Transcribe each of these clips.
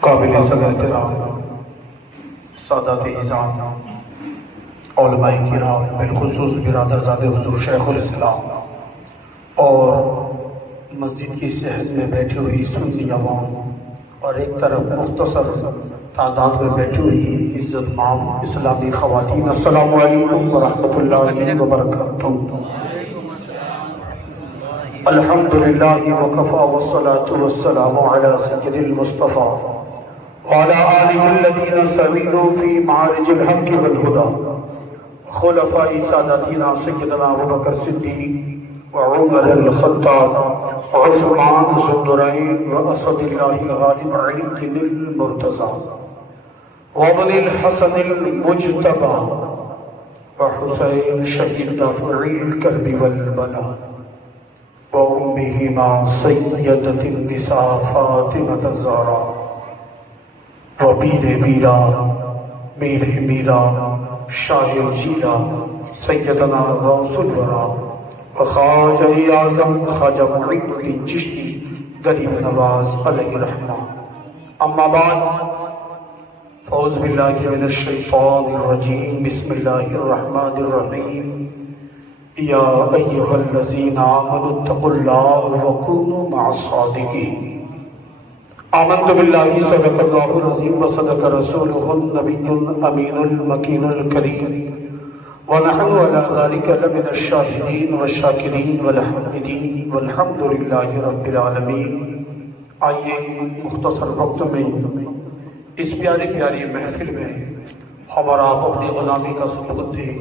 قابل صدر احترام سادات اعزام علماء کرام بالخصوص برادرزادے حضور شیخ الاسلام اور مسجد کی صحن میں بیٹھی ہوئی سنی عوام اور ایک طرف مختصر تعداد میں بیٹھی ہوئی عزت مآب اسلامی خواتین، السلام علیکم ورحمۃ اللہ وبرکاتہ۔ الحمدللہ وکفی والصلاة والسلام علی سید المصطفیٰ وعلی آلہ الذین سویروا فی معارج الحق والہدی، خلفاء ساداتنا سیدنا ابوبکر صدیق وعمر الخطاب وعثمان ذو النورین واسد اللہ الغالب علی المرتضی وابن الحسن المجتبى وحسین شہید دافعی الکرب والبلاء وأمهما سيدة النساء فاطمة الزهراء وبیر بیرا میر میرا شاہ جیلا سیدنا غوث الورا وخواجہ اعظم خواجہ معین الدین چشتی غریب نواز علیہ الرحمہ، اما بعد فاعوذ باللہ من الشیطان الرجیم، بسم اللہ الرحمن الرحیم، یا ایہا الذین آمنوا اتقوا اللہ وکونوا مع الصادقین، آمنت باللہ صدق اللہ العظیم وصدق رسولہ النبی الامین المکین الکریم ونحن علی ذلک لمن الشاہدین والشاکرین والحمدین والحمد للہ رب العالمین۔ آئیے مختصر وقت میں اس پیاری پیاری محفل میں ہمارا آپ اپنی غلامی کا سبق دیں۔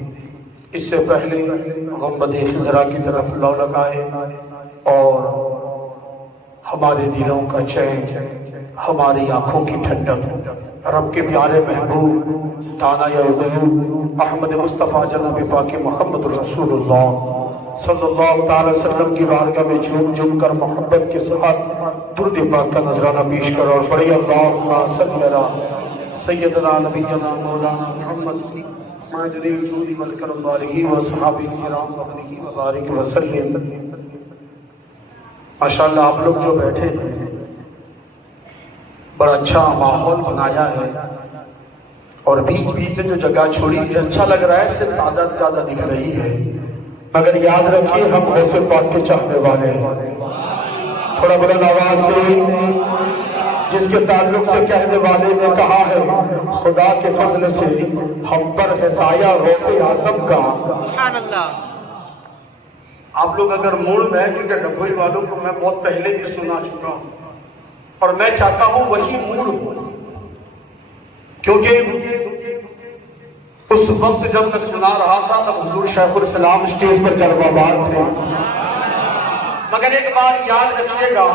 اس سے پہلے گنبد خضرا کی طرف لو لگائے اور ہمارے دلوں کا چین، ہماری آنکھوں کی ٹھنڈک رب کے پیارے محبوب دانا غیوب احمد مصطفیٰ جناب پاک محمد رسول اللہ صلی اللہ تعالی وسلم کی بارگاہ میں جھوم جھوم کر محبت کے ساتھ درود پاک کا نذرانہ پیش کرو اور پڑھی اللہم صلی علی سیدنا نبینا مولانا محمد ماجد الجود والکرم علیہ وصحابہ کرام وآلہ وبارک وسلم۔ ماشاءاللہ آپ لوگ جو بیٹھے ہیں بڑا اچھا ماحول بنایا ہے اور بیچ بیچ میں جو جگہ چھوڑی ہے اچھا لگ رہا ہے، صرف تعداد زیادہ دکھ رہی ہے، مگر یاد رکھیے ہم غوث پاک کے چاہنے والے ہیں۔ تھوڑا بلند آواز سے، جس کے تعلق سے کہنے والے نے کہا ہے خدا کے فضل سے ہم پر ہے سایہ غوث اعظم کا۔ سبحان اللہ۔ آپ لوگ اگر موڑ میں، کیونکہ ڈبوئی والوں کو میں بہت پہلے بھی سنا چکا ہوں اور میں چاہتا ہوں وہی موڑ ہو، کیونکہ اس وقت جب میں سنا رہا تھا تب حضور شیخ الاسلام اسٹیج پر جلوہ بار تھے، مگر ایک بات یاد رکھیے گا،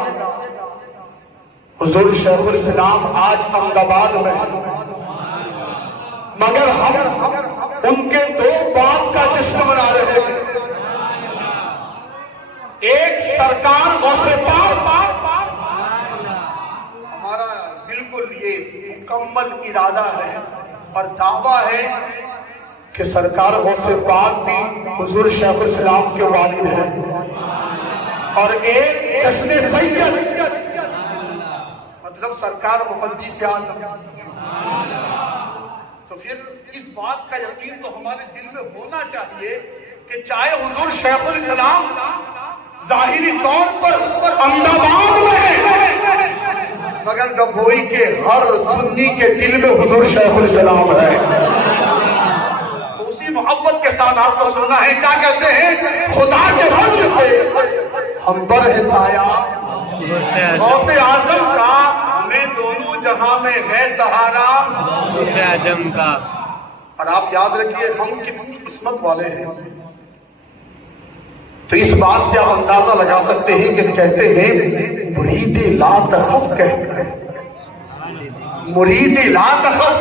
حضور شیخ الاسلام آج احمد آباد میں، مگر ہم ان کے دو باپ کا جشن منا رہے ہیں، ایک سرکار غوث پاک، ہمارا بالکل یہ مکمل ارادہ ہے اور دعویٰ ہے کہ سرکار غوث پاک بھی حضور شیخ الاسلام کے والد ہیں، اور ایک جشن سید مطلب سرکار محدث اعظم، تو پھر اس بات کا یقین تو ہمارے دل میں ہونا چاہیے کہ چاہے حضور شیخ الاسلام ظاہری طور پر احمدآباد میں مگر ڈبوئی کے ہر سنی کے دل میں حضور شیخ الاسلام ہے۔ تو اسی محبت کے ساتھ آپ کو سننا ہے، کیا کہتے ہیں؟ خدا کے فضل سے ہم پر ہے سایہ غوث اعظم کا، ہمیں دونوں جہاں میں ہے سہارا غوث اعظم کا۔ اور آپ یاد رکھیے ہم کتنی قسمت والے ہیں، تو اس بات سے آپ اندازہ لگا سکتے ہیں کہ کہتے ہیں مرید لا تخف کہہ کر، مرید لا تخف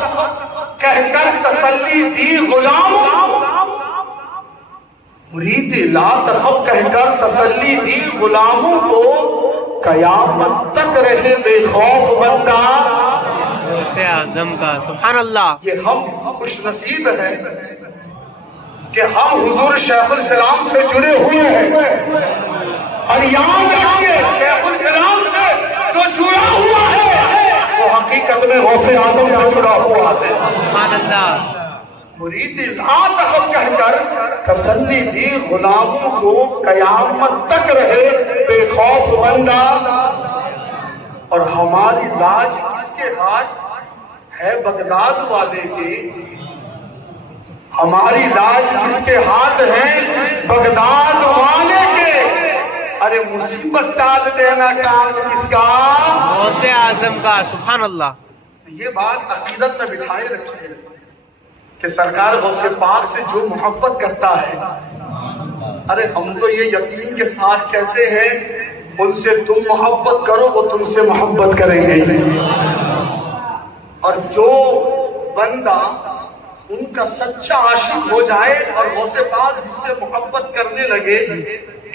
کہہ کر تسلی دی غلام، مرید لا تخف کہہ کر تسلی دی غلاموں کو، قیامت تک رہے بے خوف بندہ غوث اعظم کا۔ سبحان اللہ۔ یہ ہم خوش نصیب ہیں کہ ہم حضور شیخ الاسلام سے جڑے ہوئے ہیں، اور یاد رکھیے شیخ الاسلام سے جو جڑا ہوا ہے وہ حقیقت میں غوث اعظم سے جڑا ہوا ہے۔ سبحان اللہ۔ مرید لا تخف کہہ کر تسلی دی غلاموں کو قیامت تک رہے بے خوف بندہ۔ اور ہماری لاج کس کے ہاتھ ہے؟ بغداد والے کے۔ ہماری لاج کس کے ہاتھ ہے؟ بغداد والے کے۔ ارے مصیبت ٹال دینا کام کس کا؟ غوث اعظم کا۔ سبحان اللہ۔ یہ بات عقیدت میں بٹھائے رکھیے کہ سرکار غوث پاک سے جو محبت کرتا ہے، ارے ہم تو یہ یقین کے ساتھ کہتے ہیں ان سے تم محبت کرو وہ تم سے محبت کریں گے، اور جو بندہ ان کا سچا عاشق ہو جائے اور غوث پاک جس سے محبت کرنے لگے،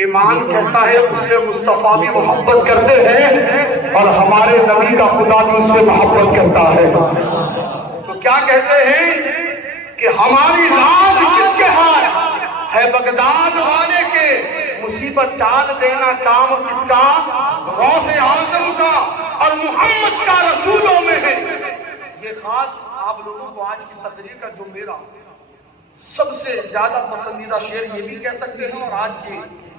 ایمان کہتا ہے اس سے مصطفیٰ بھی محبت کرتے ہیں اور ہمارے نبی کا خدا بھی اس سے محبت کرتا ہے۔ تو کیا کہتے ہیں کہ ہماری لاج کس کے ہاتھ ہے؟ بغداد والے کے۔ مصیبت ٹال دینا کام کس کا؟ غوث اعظم کا، اور محمد کا رسولوں میں ہے۔ یہ خاص آپ لوگوں کو آج کی تقریر کا جو میرا سب سے زیادہ پسندیدہ شعر یہ بھی کہہ سکتے ہیں، اور آج کی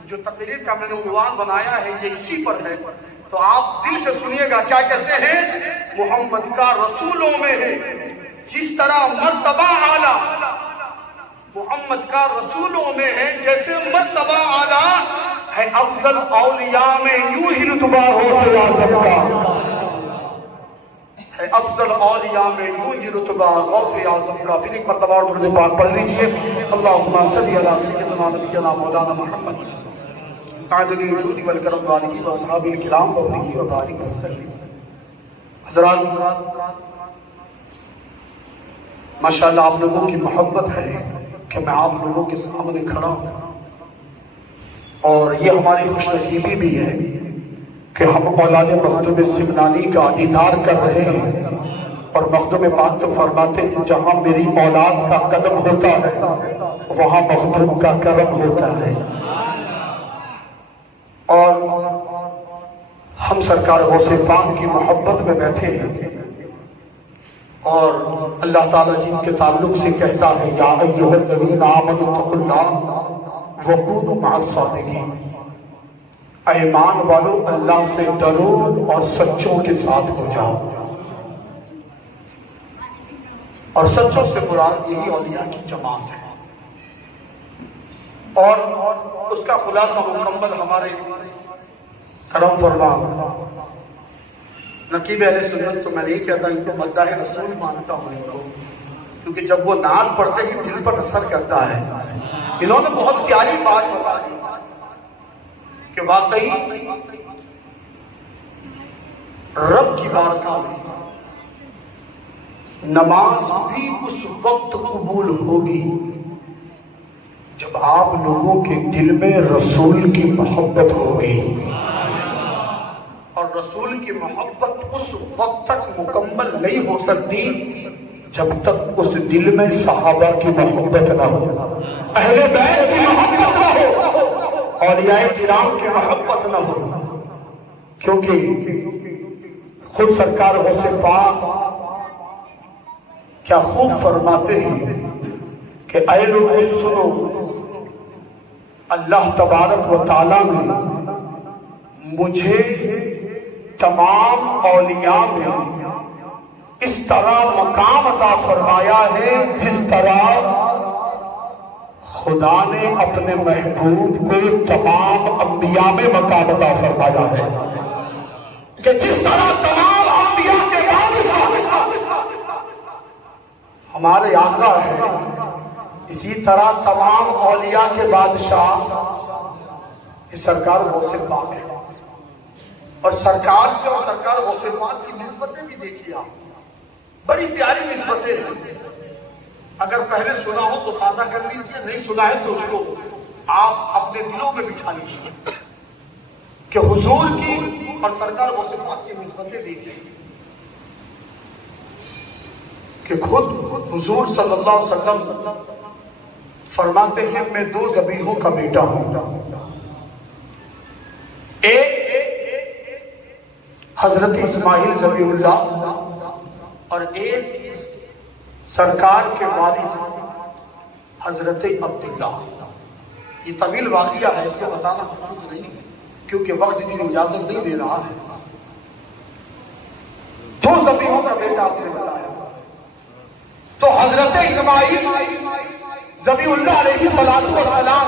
جو تقریر کا میں نے عنوان بنایا ہے یہ اسی پر ہے، تو آپ دل سے سنیے گا۔ کیا کہتے ہیں؟ محمد کا رسولوں میں ہے جس طرح مرتبہ اعلیٰ، محمد کا رسولوں میں ہے جیسے مرتبہ اعلیٰ ہے، افضل اولیاء میں یوں ہی رتبہ غوث اعظم کا ہے، افضل اولیاء میں یوں ہی رتبہ غوث اعظم کا۔ پھر ایک مرتبہ اور درود پاک پڑھ لیجئے۔ اللہم صلی علی سیدنا نبینا مولانا محمد عادل الجود والکرم والہ واصحابہ الکرام وآلہ وبارک وسلم۔ حضرات، ماشاءاللہ آپ لوگوں کی محبت ہے کہ میں آپ لوگوں کے سامنے کھڑا ہوں، اور یہ ہماری خوش نصیبی بھی ہے کہ ہم اولاد مخدوم سمنانی کا دیدار کر رہے ہیں، اور مخدوم پاک تو فرماتے ہیں جہاں میری اولاد کا قدم ہوتا ہے وہاں مخدوم کا کرم ہوتا ہے۔ اور ہم سرکار غوث پاک کی محبت میں بیٹھے ہیں، اور اللہ تعالیٰ جن کے تعلق سے کہتا ہے یا ایھا الذین آمنوا اتقوا اللہ وکونوا مع الصادقین، اے ایمان والو اللہ سے ڈرو اور سچوں کے ساتھ ہو جاؤ۔ اور سچوں سے مراد یہی اولیاء کی جماعت ہے، اور اس کا خلاصہ مکمل ہمارے کرم فرما نقیب اہل سنت تو میں نہیں کہتا، ان کو مداح رسول مانتا ہوں ان کو، کیونکہ جب وہ نعت پڑھتے ہی دل پر اثر کرتا ہے۔ انہوں نے بہت پیاری بات بتا دی کہ واقعی رب کی بارگاہ میں نماز بھی اس وقت قبول ہوگی جب آپ لوگوں کے دل میں رسول کی محبت ہوگی، اور رسول کی محبت اس وقت تک مکمل نہیں ہو سکتی جب تک اس دل میں صحابہ کی محبت نہ ہو، اہل بیت کی محبت نہ ہو، اولیاء کرام کی محبت نہ ہو۔ کیونکہ خود سرکار غوث پاک کیا خوب فرماتے ہیں کہ اے لوگوں سنو، اللہ تبارک و تعالیٰ نے مجھے تمام اولیاء میں اس طرح مقام عطا فرمایا ہے جس طرح خدا نے اپنے محبوب کو تمام انبیاء میں مقام عطا فرمایا ہے، کہ جس طرح تمام انبیاء کے بادشاہ ہمارے آقا ہے، اسی طرح تمام اولیاء کے بادشاہ اس سرکار غوث پاک ہے۔ اور سرکار سے اور سرکار غوث پاک کی نسبتیں بھی دیکھیے آپ، بڑی پیاری نسبتیں ہیں۔ اگر پہلے سنا ہو تو تازہ کر لیجیے، نہیں سنا ہے تو اس کو آپ اپنے دلوں میں بٹھا لیجیے کہ حضور کی اور سرکار غوث پاک کی نسبتیں دیکھیے کہ خود حضور صلی اللہ علیہ وسلم فرماتے ہیں میں دو ذبیحوں کا بیٹا ہوں، ایک حضرت اسماعیل ذبیح اللہ اور ایک سرکار کے والد حضرت عبداللہ۔ یہ طویل واقعہ ہے، اس کو بتانا نہیں کیونکہ وقت اتنی اجازت نہیں دے رہا ہے۔ دو ذبیحوں کا بیٹا آپ نے بتایا، تو حضرت اسماعیل ذبیح اللہ علیہ السلام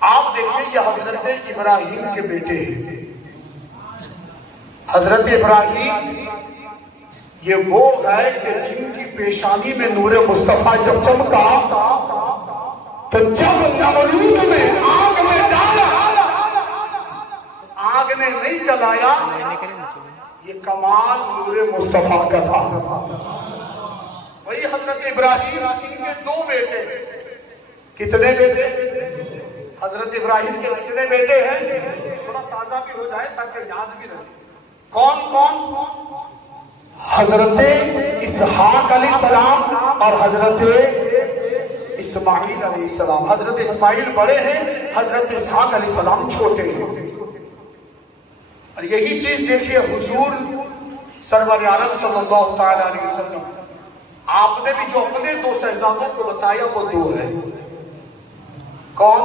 آپ دیکھیں یہ حضرت ابراہیم کے بیٹے ہیں۔ حضرت ابراہیم یہ وہ ہے کہ جن کی پیشانی میں نور مصطفیٰ جب چمکا تو جب نمرود نے آگ میں ڈالا آگ نے نہیں جلایا، یہ کمال نور مصطفیٰ کا تھا۔ وہی حضرت ابراہیم کے دو بیٹے، کتنے بیٹے؟ حضرت ابراہیم کے کتنے بیٹے ہیں؟ تھوڑا تازہ بھی ہو جائے تاکہ یاد بھی رہے۔ کون کون؟ حضرت اسحاق علیہ السلام اور حضرت اسماعیل علیہ السلام۔ حضرت اسماعیل بڑے ہیں، حضرت اسحاق علیہ السلام چھوٹے ہیں۔ اور یہی چیز دیکھیے حضور سرور عالم صلی اللہ تعالی علیہ وسلم، آپ نے بھی جو اپنے دو شہزادوں کو بتایا وہ دو ہے۔ کون؟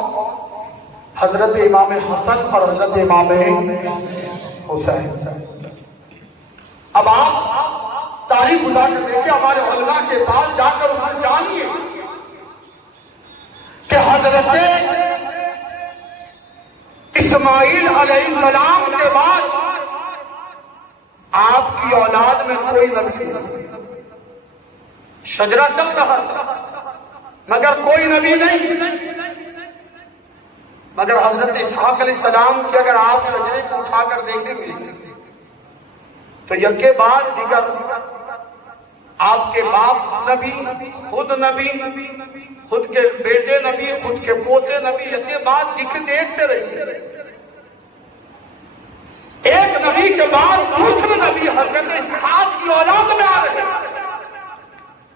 حضرت امام حسن اور حضرت امام حسین۔ اب آپ تاریخ اٹھا کر دیکھیں، ہمارے علماء کے پاس جا کر اسے جانیے کہ حضرت اسماعیل علیہ السلام کے بعد آپ کی اولاد میں کوئی نبی نہیں، شجرہ چل رہا مگر کوئی نبی نہیں۔ مگر حضرت اسحاق علیہ السلام کی اگر آپ شجرے کو اٹھا کر دیکھیں گے تو یکے بعد دیگر آپ کے باپ نبی، خود نبی، خود کے بیٹے نبی، خود کے پوتے نبی، یکے بعد دیکھتے رہیے۔ ایک نبی کے بعد دوسرے نبی حضرت اسحاق کی اولاد میں آ رہے ہیں،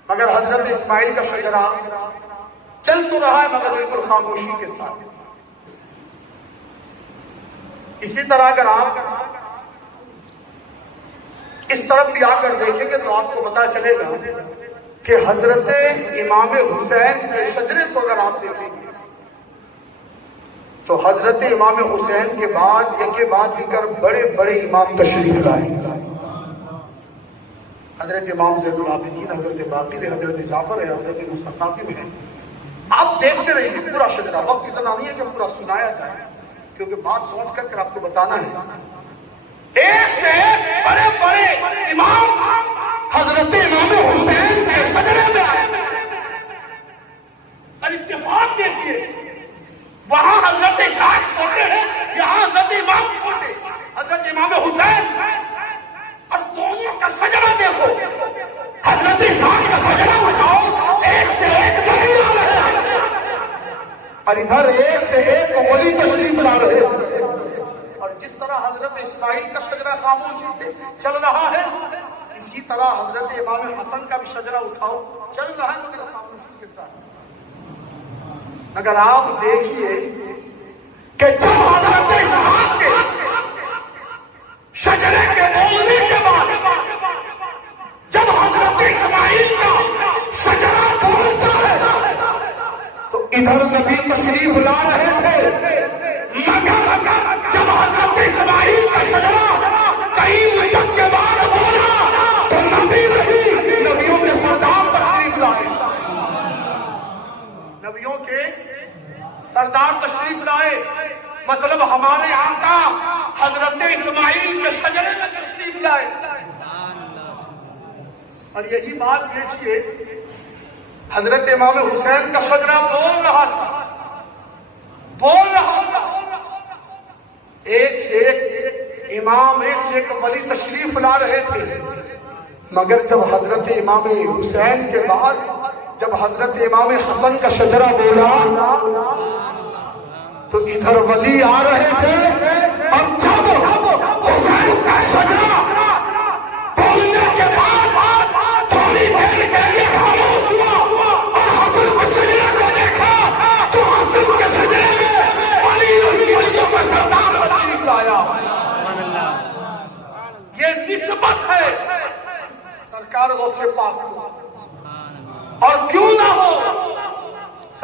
مگر حضرت اسماعیل کا شجرہ چل تو رہا ہے مگر بالکل خاموشی کے ساتھ۔ اسی طرح اگر آپ اس طرف بھی آ کر دیکھیں گے تو آپ کو پتا چلے گا کہ حضرت امام حسین کے شجرے کو اگر آپ دیکھیں گے تو حضرت امام حسین کے بعد یکے بعد دیگر بڑے بڑے امام تشریف لائے۔ حضرت امام زین العابدین، حضرت باقر، حضرت جعفر ہے، حضرت موسیٰ کاظم ہے۔ آپ دیکھتے رہیں گے پورا شجرہ، وقت اتنا نہیں ہے کہ پورا سنایا جائے کیونکہ بات سوچ کر آپ کو بتانا ہے۔ ایک سے بڑے بڑے امام حضرت امام حسین کے شجرے میں آئے اور اتفاق دیکھیے، وہاں حضرت اسحاق چھوٹے ہیں، یہاں حضرت امام چھوٹے، حضرت امام حسین، اور دونوں کا شجرہ دیکھو۔ حضرت اسحاق کا شجرہ اٹھاؤ، ایک سے ایک نبی آ رہے ہیں اور ادھر ایک سے ایک ولی تشریف لا رہے ہیں۔ اور جس طرح حضرت اسماعیل کا شجرہ خاموشی سے چل رہا ہے، اسی طرح حضرت امام حسن کا بھی شجرہ اٹھاؤ چل رہا ہے مگر خاموشی کے ساتھ۔ اگر آپ دیکھیے کہ جب حضرت اسحاق کے شجرے کے بولنے کے بعد جب حضرت اسماعیل کا شجرہ بولتا ہے تو ادھر نبی تشریف لا رہے تھے، مگر جب حضرت اسماعیل کا شجرہ کئی مدت کے بعد بولا تو نبی نہیں، نبیوں کے سردار تشریف لائے، نبیوں کے سردار تشریف لائے، مطلب ہمارے آقا حضرت اسماعیل کے شجرے میں تشریف لائے۔ اور یہی بات دیکھیے، حضرت امام حسین کا شجرہ بول رہا تھا، ایک سے ایک امام، ایک سے ایک ولی تشریف لا رہے تھے، مگر جب حضرت امام حسین کے بعد جب حضرت امام حسن کا شجرہ بولا تو ادھر ولی آ رہے تھے، اور جب حسین کا شجرہ بولنے کے بعد تھوڑی دیر کے لیے خاموش ہوا اور حسن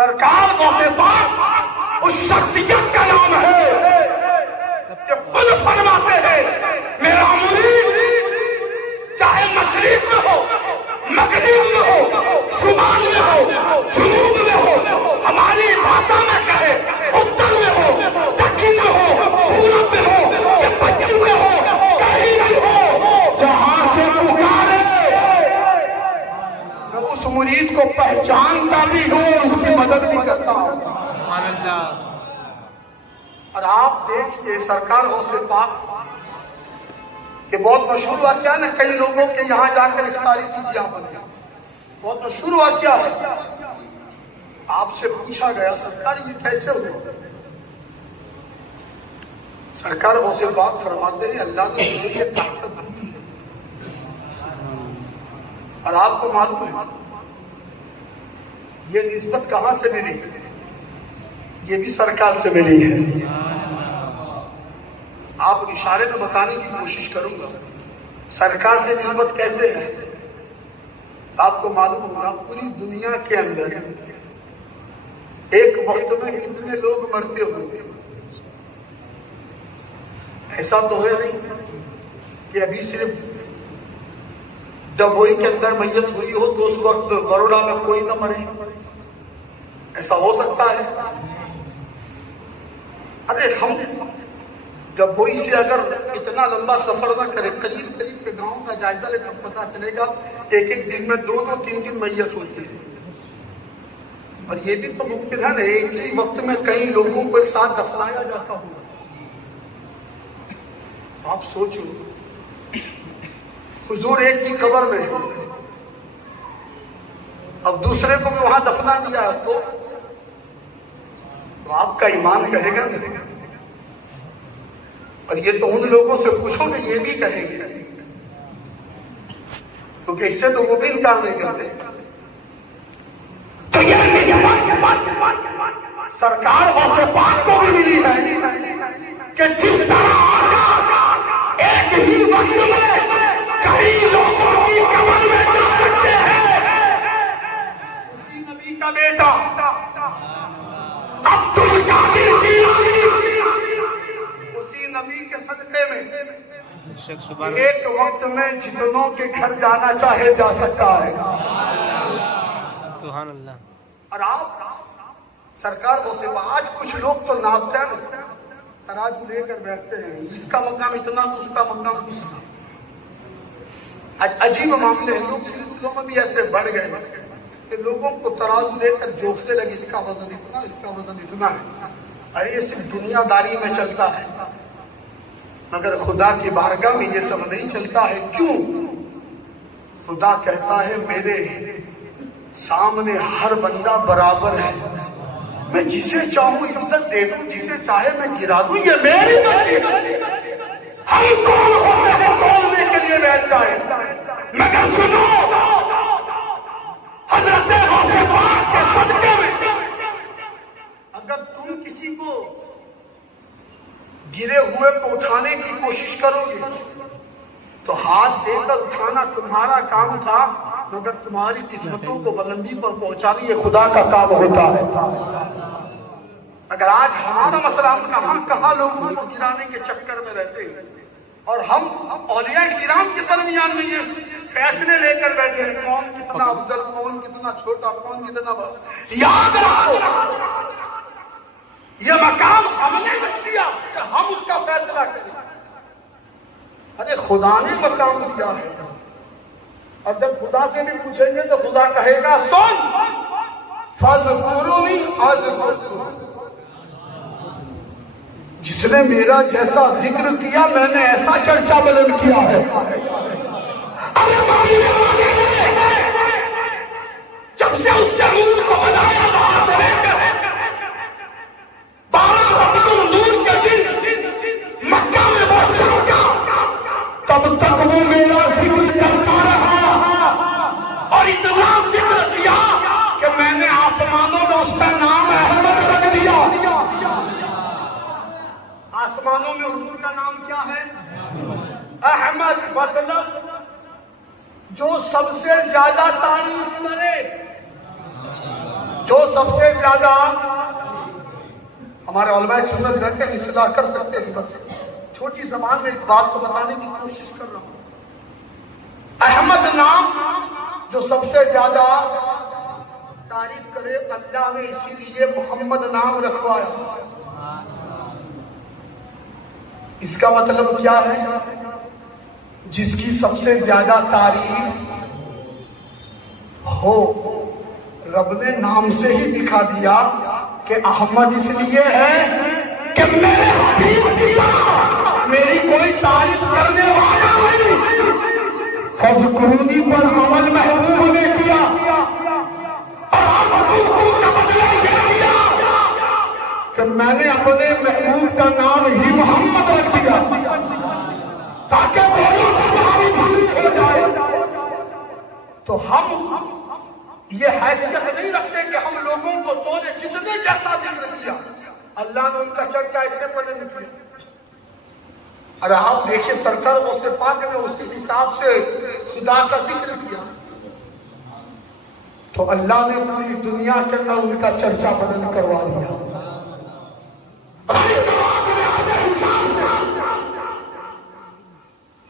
سرکار غوث پاک اس شخصیت کا نام ہے کہ خود فرماتے ہیں میرا مرید چاہے مشرق میں ہو، مغرب میں ہو، شمال میں ہو، جنوب میں ہو، ہماری بھاشا میں کہے اتر میں ہو، دکن میں ہو، پورب میں ہو یا پچھم میں ہو، کہیں بھی ہو، جہاں سے پکارے میں اس مرید کو پہچانتا بھی ہوں اور اس کی مدد بھی کرتا ہوں۔ سبحان اللہ۔ اور آپ دیکھئے سرکار غوث پاک کہ بہت مشہور واقعہ ہے، کئی لوگوں کے یہاں جا کر افطاری کیجیے، بہت مشہور واقعہ ہے۔ آپ سے پوچھا گیا سرکار یہ کیسے ہوا؟ سرکار غوث پاک فرماتے ہیں اللہ نے مجھے یہ طاقت دی ہے۔ اور آپ کو معلوم ہے یہ نسبت کہاں سے ملی؟ یہ بھی سرکار سے ملی ہے۔ آپ اشارے میں بتانے کی کوشش کروں گا سرکار سے نسبت کیسے ہے۔ آپ کو معلوم ہوگا پوری دنیا کے اندر ایک وقت میں کتنے لوگ مرتے ہوں گے؟ ایسا تو ہے نہیں کہ ابھی صرف ڈبوئی کے اندر میت ہوئی ہو تو اس وقت بروڑا میں کوئی نہ مرے، ایسا ہو سکتا ہے؟ ارے ہم ڈبوئی سے اگر اتنا لمبا سفر نہ کرے، قریب قریب کے گاؤں کا جائزہ لے تب پتا چلے گا ایک ایک دن میں 2-2 3 میت ہوتی ہے۔ اور یہ بھی تو ممکن ہے نا ایک ہی وقت میں کئی لوگوں کو ایک ساتھ دفنایا جاتا ہوگا۔ آپ سوچو حضور ایک کی قبر میں اب دوسرے کو بھی وہاں دفنا دیا تو آپ کا ایمان کہے گا نہیں۔ اور یہ تو ان لوگوں سے پوچھو کہ یہ بھی کہیں گے کیونکہ اس سے تو وہ بھی انکار نہیں کرتے۔ تو یہ سرکار غوث پاک کو بھی ملی ہے کہ جس طرح ایک ہی وقت میں کئی لوگوں کی قبر میں جا سکتے ہیں، اسی نبی کا بیٹا عبدالقادر جیلانی اسی نبی کے صدقے میں ایک وقت میں جتنوں کے گھر جانا چاہے جا سکتا ہے۔ سبحان اللہ۔ اور آپ سرکار غوث پاک آج کچھ لوگ تو ناپتے ہیں ترازو لے کر بیٹھتے ہیں، اس کا مقام اتنا تو اس کا مقام اتنا۔ آج عجیب معاملے ہیں، لوگ سلسلوں میں بھی ایسے بڑھ گئے کہ لوگوں کو ترازو لے کر جوخنے لگے اس کا وزن اتنا، اس کا وزن اتنا ہے۔ ارے یہ صرف دنیا داری میں چلتا ہے مگر خدا کی بارگاہ میں یہ سب نہیں چلتا ہے۔ کیوں؟ خدا کہتا ہے میرے سامنے ہر بندہ برابر ہے، میں جسے چاہوں عزت دے دوں، جسے چاہے میں گرا دوں، یہ میری مرضی ہے۔ ہم کون ہوتے ہیں بولنے کے لیے بیٹھ جائے؟ مگر سنو حضرت غوث پاک کے صدقے میں اگر تم کسی کو گرے ہوئے کو اٹھانے کی کوشش کرو گے تو ہاتھ دے کر اٹھانا تمہارا کام تھا، مگر تمہاری قسمتوں کو بلندی پر پہنچانا یہ خدا کا کام ہوتا ہے۔ اگر آج ہمارا مسئلہ ہم کہاں لوگوں کو گرانے کے چکر میں رہتے ہیں اور ہم اولیاء کرام کے درمیان میں یہ فیصلے لے کر بیٹھے ہیں کون کتنا افضل، کون کتنا چھوٹا، کون کتنا بڑا۔ یاد رکھو یہ مقام ہم نے نہیں دیا کہ ہم اس کا فیصلہ کریں، ارے خدا نے مقام دیا ہے۔ اور جب خدا سے بھی پوچھیں گے تو خدا کہے گا سن فَاذْكُرُونِی أَذْكُرْکُم، جس نے میرا جیسا ذکر کیا میں نے ایسا چرچا بلند کیا ہے۔ جب سے اس کے نور کو بنایا وہاں سے لے کر 12 ربیع النور کے دن مکہ میں وہ چمکا، تب تک وہ میرا ذکر کرتا رہا اور اتنا ذکر کیا کہ میں نے آسمانوں میں اس کا نام احمد رکھ دیا۔ آسمانوں میں حضور کا نام کیا ہے؟ احمد، مطلب جو سب سے زیادہ تعریف کرے، جو سب سے زیادہ ہمارے علماء سنت گھنٹے اصلاح کر سکتے ہیں، بس چھوٹی زبان میں ایک بات کو بتانے کی کوشش کر رہا ہوں۔ احمد نام جو سب سے زیادہ تعریف کرے اللہ نے اسی لیے محمد نام رکھوایا۔ اس کا مطلب کیا ہے؟ جس کی سب سے زیادہ تعریف ہو، رب نے نام سے ہی دکھا دیا کہ احمد اس لیے ہے کہ میرے حبیب کی میری کوئی تعریف کرنے والا نہیں۔ فذکرونی پر عمل محبوب نے کیا اور حضور کا بدلہ یہ دیا کہ میں نے اپنے محبوب کا نام ہی محمد رکھ دیا تاکہ بولو تو تمہاری خوشی ہو جائے۔ تو ہم یہ حیثیت نہیں رکھتے کہ ہم لوگوں کو توڑے، جس نے جیسا ذکر کیا اللہ نے ان کا چرچا اس سے پہلے نہیں کیا۔ اور آپ دیکھیں سرکار غوث پاک نے اسی حساب سے خدا کا ذکر کیا تو اللہ نے پوری دنیا کے اندر ان کا چرچا بلند کروا دیا۔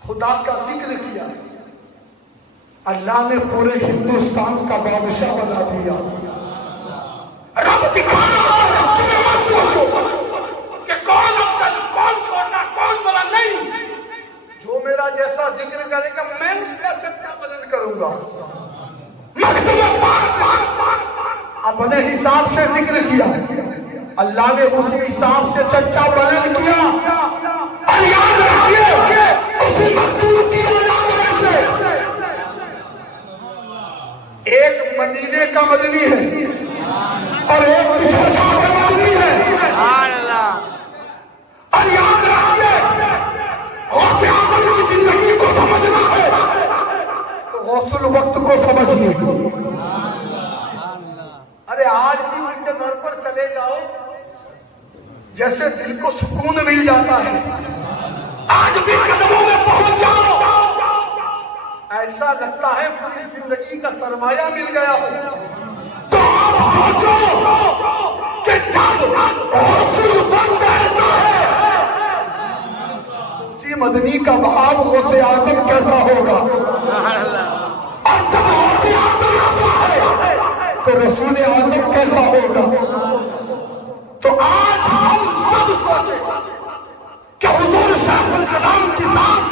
خدا کا ذکر کیا، اللہ نے پورے ہندوستان کا بادشاہ بنا دیا۔ رب دکھا رہا ہے، مت سوچو کہ کون افضل، کون چھوڑنا، کون بڑا، نہیں، جو میرا جیسا ذکر کرے گا میں اس کا چرچا بلند کروں گا۔ اپنے حساب سے ذکر کیا، اللہ نے اسی حساب سے چرچا بلند کیا۔ اور یاد رکھیے اسی مخلوق کی اولاد میں سے ایک مدینے کا مدنی ہے اور ایک چھوٹا کا مدنی ہے۔ اور یاد رکھیے غوث اعظم کی زندگی کو سمجھنا ہے تو غوث الوقت کو سمجھیے۔ ارے آج بھی ان کے گھر پر چلے جاؤ جیسے دل کو سکون مل جاتا ہے، آج بھی قدموں میں پہنچ جاؤ ایسا لگتا ہے پوری زندگی کا سرمایہ مل گیا ہو۔ تو آپ سوچو کہ جب غوث الوقت ایسا ہے اسی مدنی کا بہاؤ غوث اعظم کیسا ہوگا؟ اور جب غوث اعظم ایسا ہے تو رسول اعظم کیسا ہوگا؟ تو آج ہم سب سوچیں کہ حضور شیخ الاسلام کی ذات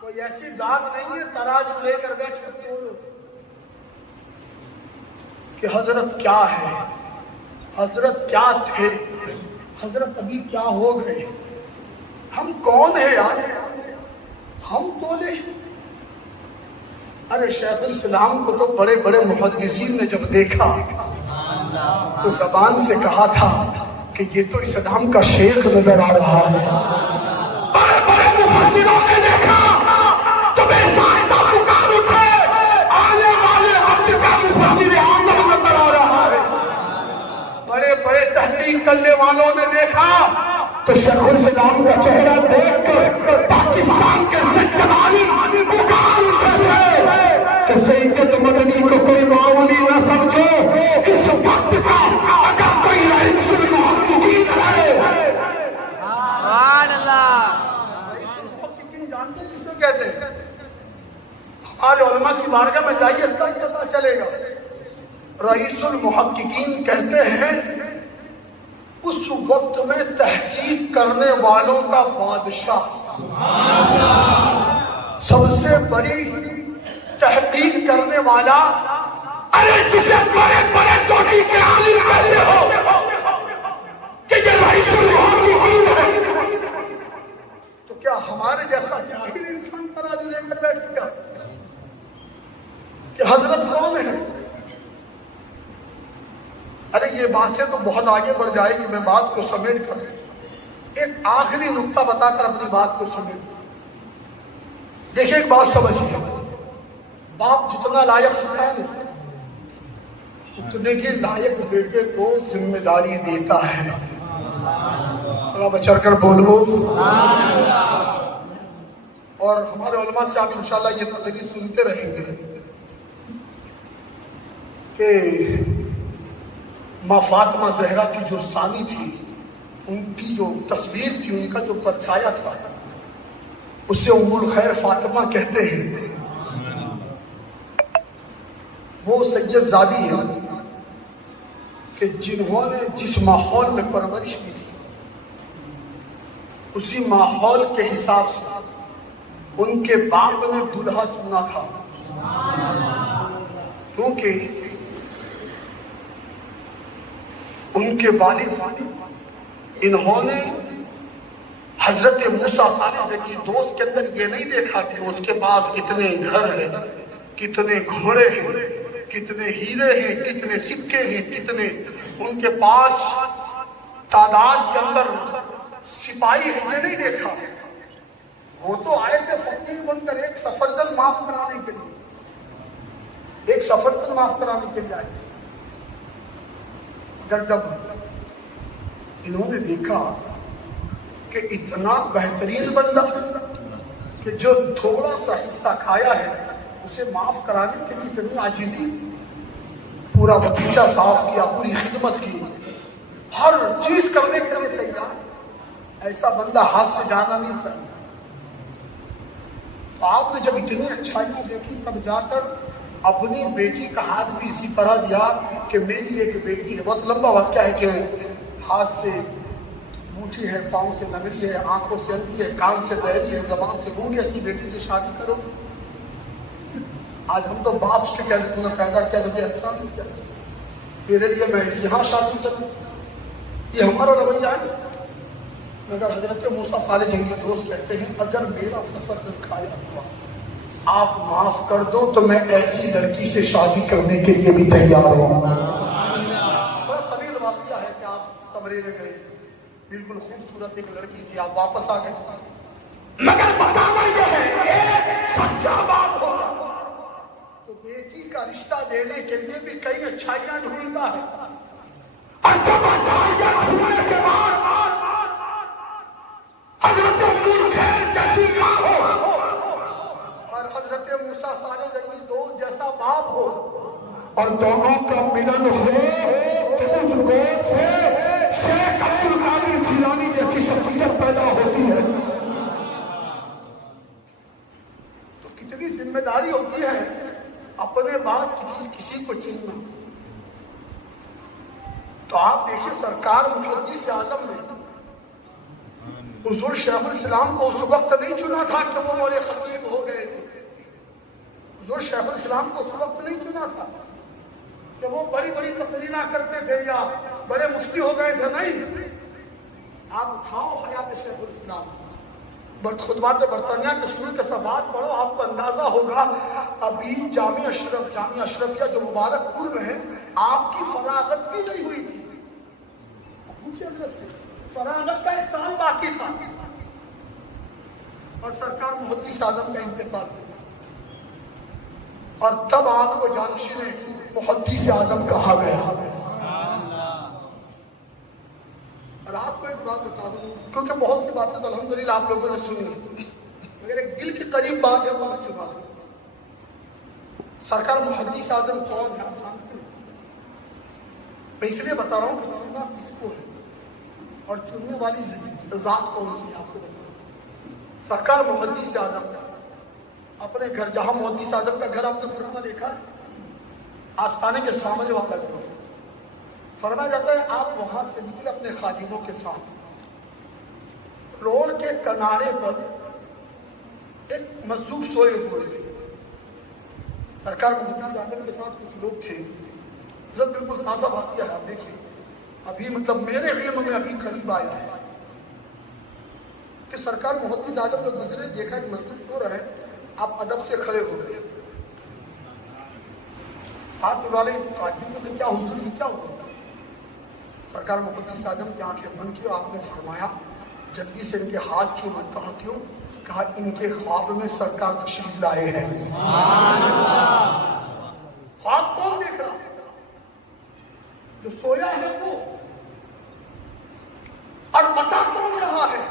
کوئی ایسی ذات نہیں ہے تراجو لے کر بیٹھ کر بولو کہ حضرت کیا ہے، حضرت کیا تھے، حضرت ابھی کیا ہو گئے، ہم کون ہیں یار، ہم تولے۔ ارے شیخ الاسلام کو تو بڑے بڑے محدثین نے جب دیکھا تو زبان سے کہا تھا کہ یہ تو اسلام کا شیخ نظر آ رہا ہے۔ بڑے بڑے مفسروں نے دیکھا تو بے سائدہ پکار اٹھے، آنے والے وقت کا مفسر اعظم نظر آ رہا ہے۔ بڑے بڑے تحقیق کرنے والوں نے دیکھا تو شیخ الاسلام کا چہرہ دیکھ کر پاکستان کے سجاد عالم پکار اٹھے کہ سید مدنی کو کوئی معمولی نہ سمجھو، اس وقت کا اگر کوئی رئیس المحققین ہے۔ محققین جانتے ہیں کس کو کہتے ہیں؟ ہمارے علماء کی بارگاہ میں جائیے تب پتہ چلے گا۔ رئیس المحققین کہتے ہیں اس وقت میں تحقیق کرنے والوں کا بادشاہ، سب سے بڑی تحقیق کرنے والا، ارے جسے بڑے بڑے چوٹی کے عالم کہتے ہو کہ یہ رئیس المحققین ہے، تو کیا ہمارے جیسا جاہل انسان تراجو لے کر بیٹھ گیا کہ حضرت کون ہے؟ ارے یہ باتیں تو بہت آگے بڑھ جائے گی، میں بات کو سمیٹ کر ایک آخری نقطہ بتا کر اپنی بات کو سمیٹ۔ دیکھیں ایک بات سمجھیے، باپ جتنا لائق ہوتا ہے نا اتنے کے لائق بیٹے کو ذمہ داری دیتا ہے۔ اللہ بچڑ کر بولو۔ اور ہمارے علماء سے آپ انشاءاللہ یہ تقریر سنتے رہیں گے کہ ماں فاطمہ زہرا کی جو ثانی تھی، ان کی جو تصویر تھی، ان کا جو پرچھایا تھا، اسے ام الخیر فاطمہ کہتے ہیں۔ وہ سید زادی ہیں کہ جنہوں نے جس ماحول میں پرورش کی تھی، اسی ماحول کے حساب سے ان کے باپ نے دلہا چنا تھا، کیونکہ ان کے والد انہوں نے حضرت موسیٰ صالح کی دوست کے اندر یہ نہیں دیکھا کہ اس کے پاس کتنے گھر ہیں، کتنے گھوڑے ہیں، کتنے ہیرے ہیں، کتنے سکے ہیں، کتنے ان کے پاس تعداد کے اندر سپاہی ہیں، یہ نہیں دیکھا۔ وہ تو آئے تھے فقیر بن کر ایک سفرجن معاف کرانے کے لیے، ایک سفرجن معاف کرانے کے لیے آئے تھے۔ اگر جب انہوں نے دیکھا کہ اتنا بہترین بندہ کہ جو تھوڑا سا حصہ کھایا ہے اسے معاف کرانے کے لیے اتنی عاجزی، پورا بغیچہ صاف کیا، پوری خدمت کی، ہر چیز کرنے کے لیے تیار، ایسا بندہ ہاتھ سے جانا نہیں چاہیے۔ تو آپ نے جب اتنی اچھائیاں دیکھی تب جا کر اپنی بیٹی کا ہاتھ بھی اسی طرح دیا کہ میری ایک بیٹی ہے۔ بہت لمبا واقعہ ہے کہ ہاتھ سے بوٹھی ہے، پاؤں سے لنگڑی ہے، آنکھوں سے اندھی ہے، کان سے بہری ہے، زبان سے گونگی، ایسی بیٹی سے شادی کرو۔ آج ہم تو باپ کے کہتے تم نے پیدا کیا تو یہ احسان کیا، میرے لیے میں یہاں شادی کروں، یہ ہمارا رویہ ہے۔ مگر حضرت موسیٰ صالح کے دوست کہتے ہیں اگر میرا سفر دن کھایا ہوا آپ معاف کر دو تو میں ایسی لڑکی سے شادی کرنے کے لیے بھی تیار ہوں۔ بڑا طویل واقعہ ہے کہ آپ کمرے میں گئے، بالکل خوبصورت ایک لڑکی تھی، آپ واپس آ گئے، مگر بتانا یہ ہے ایک سچا باپ ہوگا تو بیٹی کا رشتہ دینے کے لیے بھی کئی اچھائیاں ڈھونڈتا ہے، اور جب اچھائیاں ڈھونڈنے کے بعد حضرت الخیر جیسی ماں ہو اور حضرت موسیٰ صالح کی دوست جیسا باپ ہو اور دونوں کا ملن ہو تو اس گود سے شیخ عبد القادر جیلانی جیسی شخصیت پیدا ہوتی ہے۔ تو کتنی ذمہ داری ہوتی ہے اپنے بعد کسی کو چننا۔ تو آپ دیکھیں سرکار محدث اعظم نے حضور شیخ الاسلام کو اس وقت نہیں چنا تھا کہ وہ بڑے خطیب ہو گئے تھے، حضور شیخ الاسلام کو اس وقت نہیں چنا تھا کہ وہ بڑی بڑی تقریریں کرتے تھے یا بڑے مفتی ہو گئے تھے، نہیں۔ آپ اٹھاؤ حیات شیخ الاسلام، خطبات برطانیہ کے شروع کے صفحات پڑھو، آپ کو اندازہ ہوگا ابھی جامعہ اشرفیہ جو مبارک پور میں ہے آپ کی فراغت بھی نہیں ہوئی تھی، پوچھے حضرت سے فراغت کا ایک سال باقی تھا اور سرکار محدث اعظم کا انتقال ہوا، اور تب آپ کو جانشین محدث اعظم کہا گیا۔ اور آپ کو ایک بات بتا دوں، کیونکہ بہت سی باتیں تو الحمدللہ آپ لوگوں نے سنی، مگر ایک دل کی قریب بات ہے، بہت سی بات۔ سرکار محدث اعظم کون ہے آپ جانتے ہیں؟ میں اس لیے بتا رہا ہوں کہ چننا کس کو ہے اور چننے والی ذات کون سی ہے، آپ کو بتا رہا ہوں۔ سرکار محدث اعظم اپنے گھر، جہاں محدث اعظم کا گھر آپ نے فرما دیکھا، آستانے کے سامنے والا گھر، فرمایا جاتا ہے آپ وہاں سے نکلے اپنے خادموں کے ساتھ، روڈ کے کنارے پر ایک مجذوب سوئے ہوئے تھے، سرکار محدث اعظم کے ساتھ کچھ لوگ تھے، بالکل تازہ واقعہ ہے، آپ دیکھیں ابھی مطلب میرے علم میں ابھی قریب آیا ہے کہ سرکار محدث اعظم نے گزرے، دیکھا ایک مجذوب سو رہا ہے، آپ ادب سے کھڑے ہو گئے، ساتھ والے کیا حضور کی کیا ہوا؟ سرکار محدث اعظم کی آنکھیں بند کی، آپ نے فرمایا جلدی سے ان کے ہاتھ کیوں؟ کہا کیوں؟ کہا ان کے خواب میں سرکار تشریف لائے ہیں۔ خواب کون دیکھ رہا؟ جو سویا ہے وہ، اور پتا کون رہا ہے؟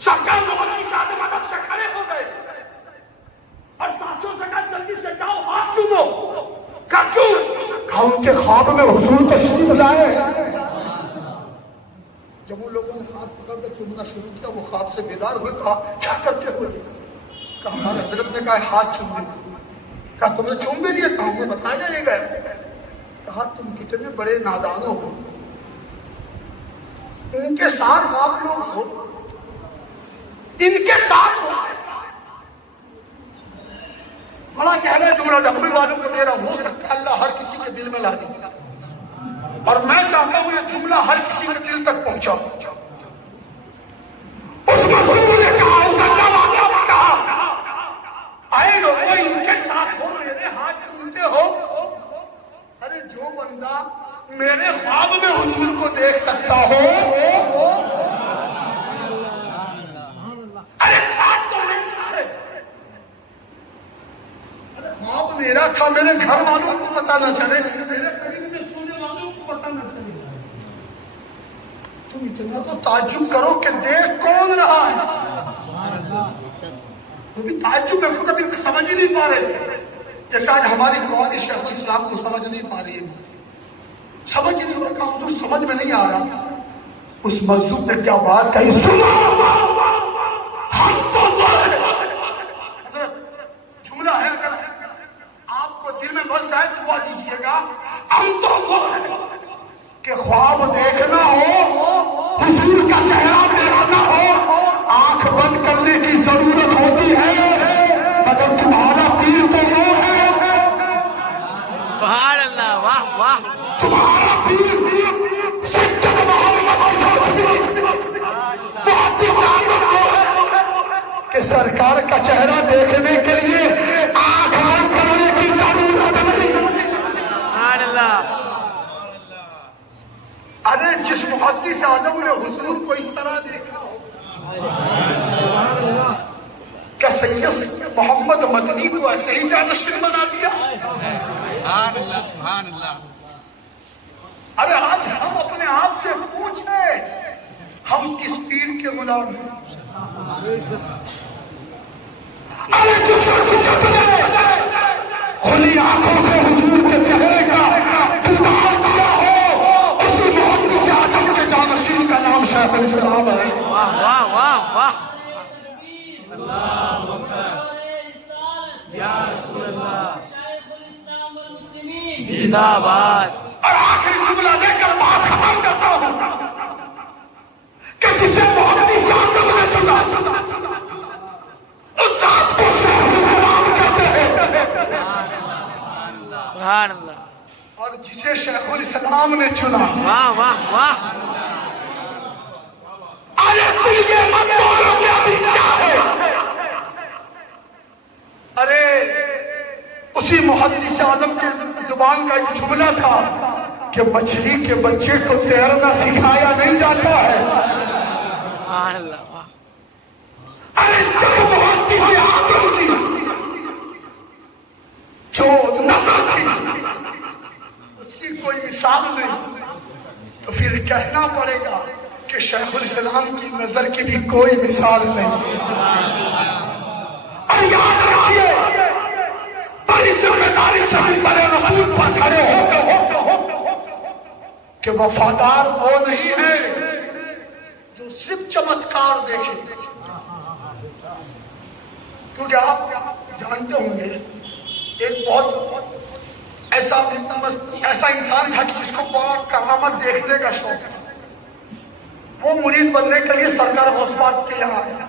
سرکار محدث اعظم ادب سے کھڑے ہو گئے اور ساتھیوں سے کہا جلدی سے جاؤ ہاتھ چومو۔ کہا کیوں؟ ان کے خواب میں حضور تشریف لائے. جب ان لوگوں نے ہاتھ پکڑ کر چومنا شروع کیا وہ خواب سے بیدار ہوئے. کہا کیا کرتے ہوئے؟ کہا ہمارے حضرت نے کہا ہاتھ چوم لیں. کہا تم نے چوم بھی لیا؟ کہا ہمیں بتایا یہ گئے. کہا تم کتنے بڑے نادانوں ہو، ان کے ساتھ آپ لوگ ہو، ان کے ساتھ ہو. بڑا کہنا جملہ ڈبل والوں کو میرا ہو سکتا ہے اللہ ہر کسی کے دل میں لا دے، اور میں چاہتا ہوں یہ جملہ ہر کسی کے دل تک پہنچا. اس مظلوم نے کہا، اس اللہ والا نے کہا، آئے لوگوں ان کے ساتھ ہو، میرے ہاتھ چومتے ہو. ارے جو بندہ میرے خواب میں حضور کو دیکھ سکتا ہو، ارے بات تو ہے، خواب میرا تھا، میرے گھر والوں کو پتا نہ چلے، میرے قریب میں سونے والوں کو پتا نہ چلے. تم اتنا تو تعجب کرو کہ دیکھ کون رہا ہے. وہ بھی تعجب ہے، کبھی سمجھ ہی نہیں پا رہے تھے. جیسے آج ہماری قوم شیخ الاسلام کو سمجھ نہیں پا رہی ہے، سمجھ نہیں پا رہا، تو سمجھ میں نہیں آ رہا. اس مظلوم نے کیا بات کہی، سنو ہم تو حضرت جملہ ہے، اگر آپ کو دل میں بس جائے دعا دیجیے گا. ہم تو وہ ہے کہ خواب دیکھنا ہو، حضور کا چہرہ دیکھنا ہو، آنکھ بند کرنے کی ضرورت ہوتی ہے، مگر تمہارا پیر تو وہ ہے. سبحان اللہ. واہ واہ. تمہارا پیر سجدہ محمد کہ سرکار کا چہرہ دیکھنے کے لیے آنکھ بند کرنے کی ضرورت نہیں. سبحان اللہ. ارے جس محدث اعظم نے حضور کو اس طرح دیکھا ہو، کیا سید محمد مدنی کو ایسے ہی جانشین بنا دیا؟ سبحان اللہ. سبحان اللہ. ارے آج ہم اپنے آپ سے پوچھیں، ہم کس پیر کے غلام ہیں؟ ارے جس شخص نے کھلی آنکھوں سے حضور کے چہرے کا دیدار کیا ہو، اسی محدث اعظم کے جانشین کا نام شیخ الاسلام ہے. واہ واہ واہ واہ. یا رسول اللہ. زندہ باد. اور آخری جملہ لے کر بات ختم کرتا ہوں کہ جسے محدث اعظم نے چنا اس ذات کو شیخ الاسلام کہتے ہیں، سبحان اللہ. اور جسے شیخ الاسلام نے چنا. واہ واہ واہ. ارے تم یہ مت بولو کہ ابھی کیا ہے. ارے اسی محدث اعظم کے زبان کا ایک جملہ تھا کہ مچھلی کے بچے کو تیرنا سکھایا نہیں جاتا ہے. سبحان اللہ. واہ. ارے جب محدث اعظم کی جو نسل تھی اس کی کوئی مثال نہیں، تو پھر کہنا پڑے گا کہ شیخ الاسلام کی نظر کی بھی کوئی مثال نہیں. اور یاد رکھیے، بڑی ذمہ داری سے ہم بڑے رسول پر کھڑے ہو کہ وفادار وہ نہیں ہے جو صرف چمتکار دیکھے. کیونکہ آپ جانتے ہوں گے ایک بہت ایسا انسان تھا کہ جس کو بہت کرامت دیکھنے کا شوق تھا. وہ مرید بننے کے لیے سرکار غوث پاک کے یہاں آیا،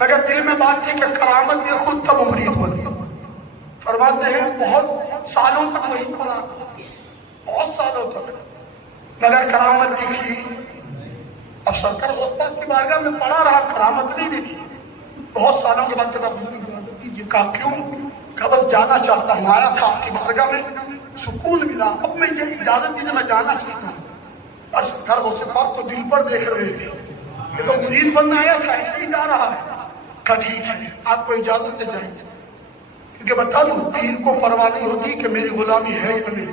مگر دل میں بات تھی کہ کرامت دیکھو تب مرید بنے. فرماتے ہیں بہت سالوں تک وہیں پڑا، بہت سالوں تک، مگر کرامت دیکھی. اب سرکار غوث پاک کی بارگاہ میں پڑا رہا، کرامت نہیں دیکھی. بہت سالوں کے بعد کہا حضور اجازت دیجیے. کہا کیوں؟ کہا بس جانا چاہتا ہوں، آیا تھا آپ کی بارگاہ میں، سکون ملا، اب میں یہ اجازت دیجیے میں جانا چاہتا ہوں. اور سرکار غوث پاک کو دل پر دیکھ رہے تھے کہ تو مرید بننا آیا تھا، ایسے ہی جا رہا ہے. کہا ٹھیک ہے آپ کو اجازت دے جائیں گے. کیونکہ بتا دوں پیر کو پرواہ نہیں ہوتی کہ میری غلامی ہے یا نہیں.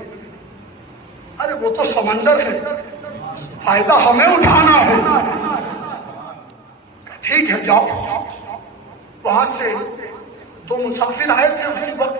ارے وہ تو سمندر ہے، فائدہ ہمیں اٹھانا ہے. ٹھیک ہے جاؤ. وہاں سے دو مسافر آئے تھے اسی وقت.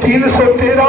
313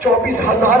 24,000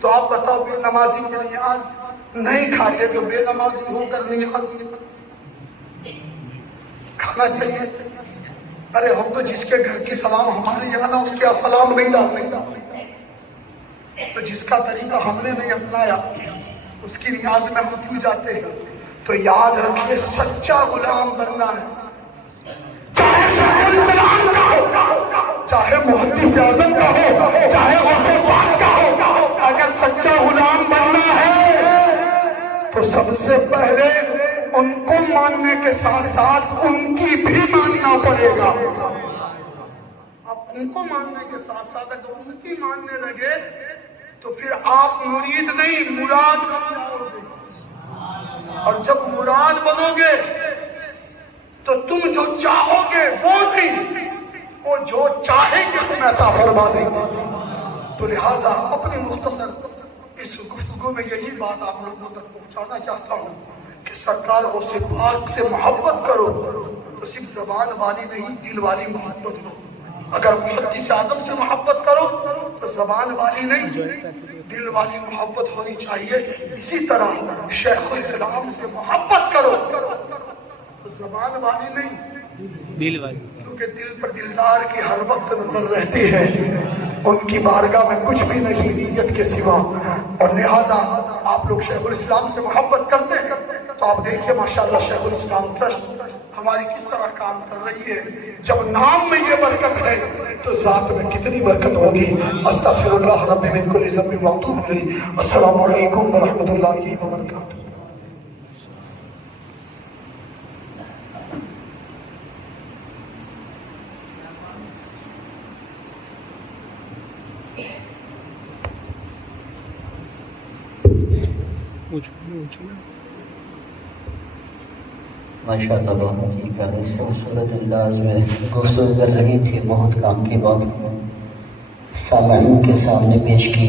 تو آپ بتاؤ بے نمازی کے نیاز نہیں کھاتے تو بے نمازی ہو کر نیاز کھانا چاہیے. ارے ہم تو جس کے گھر کی سلام ہمارے یہاں نہ اس کے سلام نہیں ڈالتے. تو جس کا طریقہ ہم نے نہیں اپنایا اس کی نیاز میں ہم کیوں جاتے ہیں؟ تو یاد رکھیے سچا غلام بننا ہے. چاہے شیخ الاسلام کا ہو، چاہے محدث اعظم کا ہو، چاہے غوث پاک کا ہو، اگر سچا غلام بننا ہے تو سب سے پہلے ان کو ماننے کے ساتھ ساتھ ان کی بھی ماننا پڑے گا. اب ان کو ماننے کے ساتھ ساتھ اگر ان کی ماننے لگے تو پھر آپ مرید نہیں مراد بن جاؤ گے. اور جب مراد بنو گے تو تم جو چاہو گے وہ نہیں، وہ جو چاہیں گے تمہیں عطا فرما دیں گے. تو لہٰذا اپنی مختصر اس گفتگو میں یہی بات آپ لوگوں تک پہنچانا چاہتا ہوں کہ سرکار غوث پاک سے محبت کرو تو صرف زبان والی نہیں دل والی محبت ہو. اگر محدث اعظم سے محبت کرو تو زبان والی نہیں دل والی محبت ہونی چاہیے. اسی طرح شیخ الاسلام سے محبت کرو تو زبان والی نہیں دل والی، کیونکہ دل پر دلدار کی ہر وقت نظر رہتی ہے. ان کی بارگاہ میں کچھ بھی نہیں نیت کے سوا. اور لہٰذا آپ لوگ شیخ الاسلام سے محبت کرتے ہیں تو آپ دیکھیے ماشاءاللہ شیخ الاسلام ٹرسٹ ہماری کس طرح کام کر رہی ہے. جب نام میں یہ برکت ہے تو ذات میں کتنی برکت ہوگی. استغفر اللہ رب من کل ذنب واتوب الیہ. السلام علیکم ورحمۃ اللہ وبرکاتہ. ماشاءاللہ بہت ہی پیارے سے خوبصورت انداز میں گفتگو کر رہی تھی. بہت کام کی بات سامعین کے سامنے پیش کی.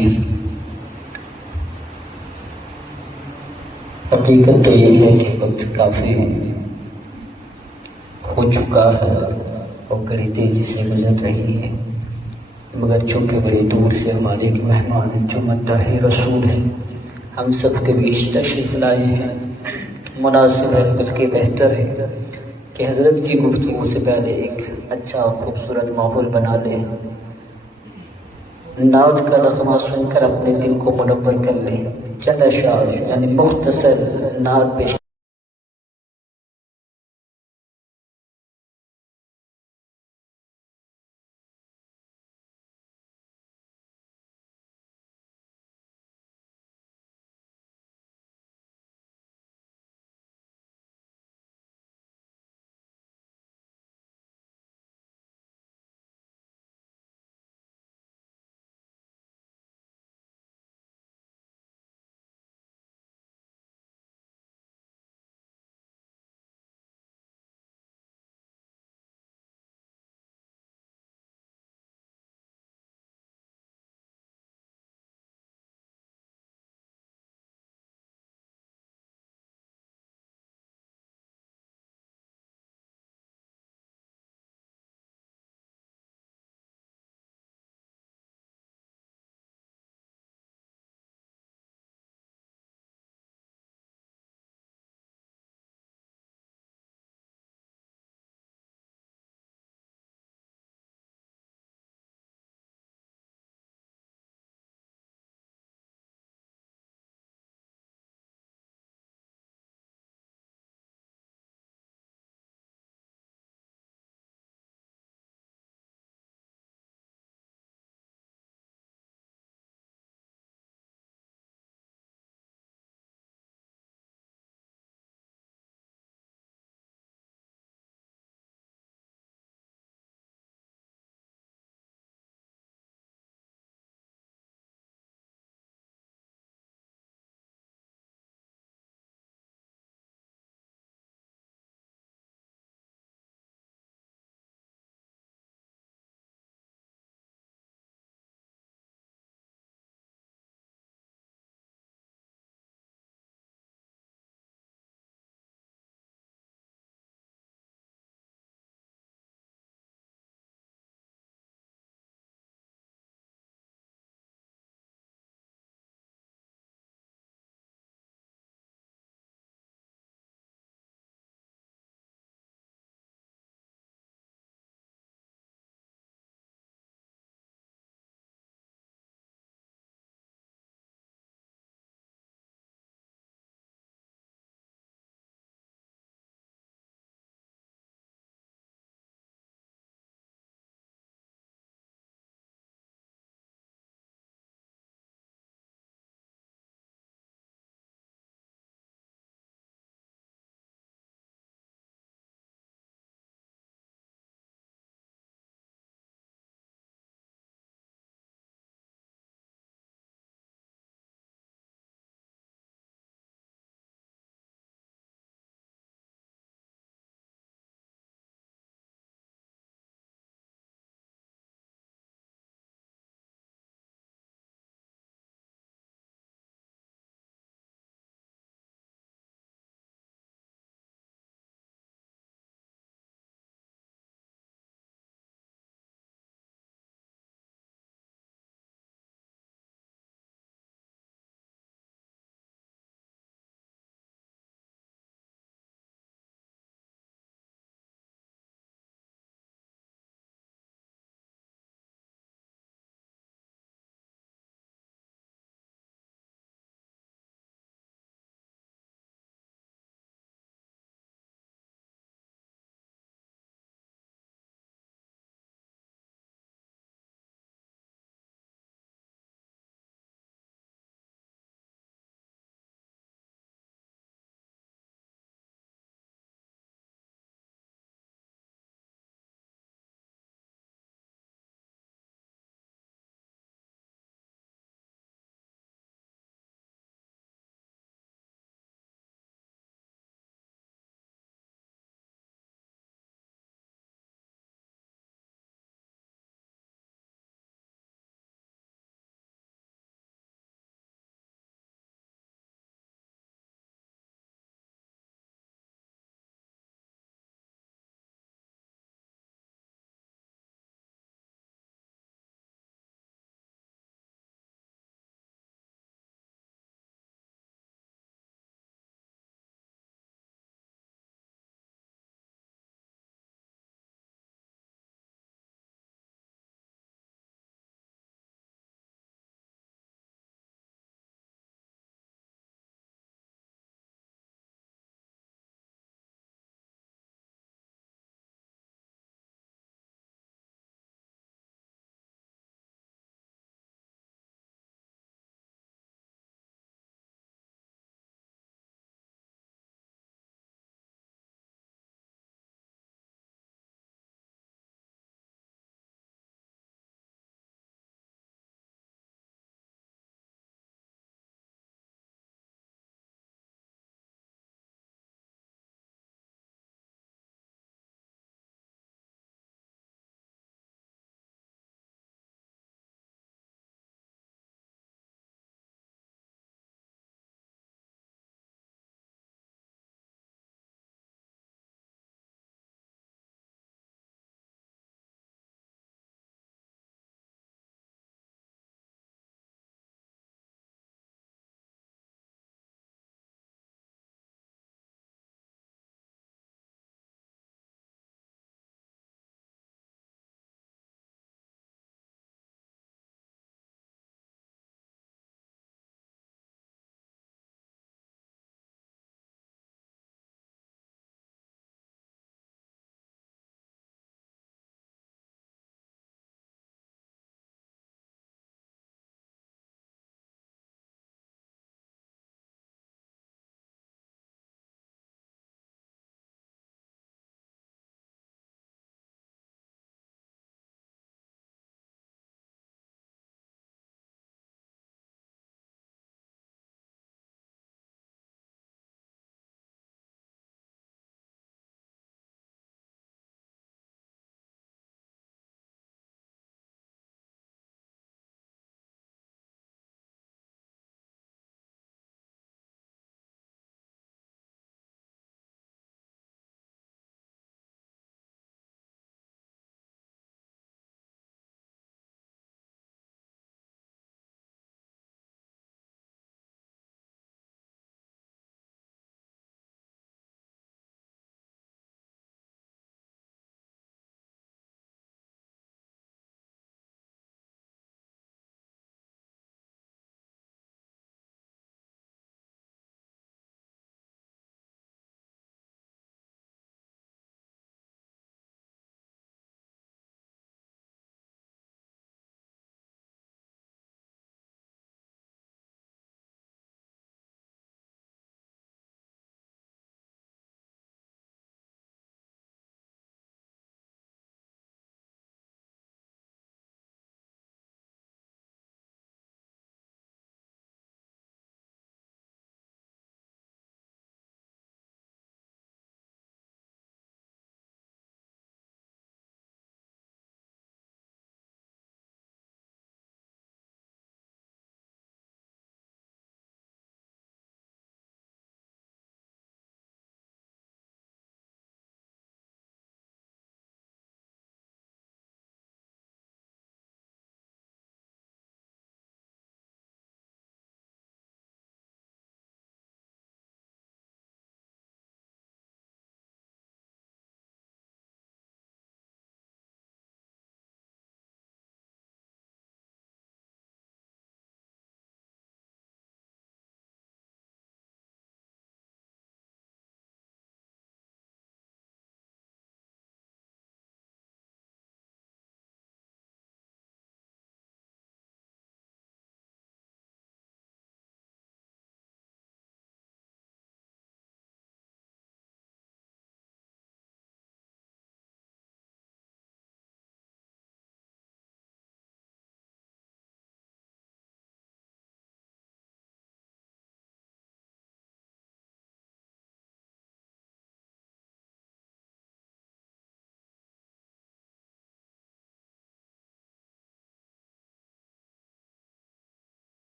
حقیقت تو یہ ہے کہ وقت کافی ہو چکا ہے اور بڑی تیزی سے گزر رہی ہے، مگر چونکہ بڑی دور سے ہمارے ایک مہمان جو مداح رسول ہیں ہم سب کے بیچ تشریف لائے ہیں، مناسب ہے بلکہ بہتر ہے کہ حضرت کی گفتگو سے پہلے ایک اچھا خوبصورت ماحول بنا لیں، نعت کا نغمہ سن کر اپنے دل کو منور کر لیں. چند اشعار یعنی مختصر نعت پیش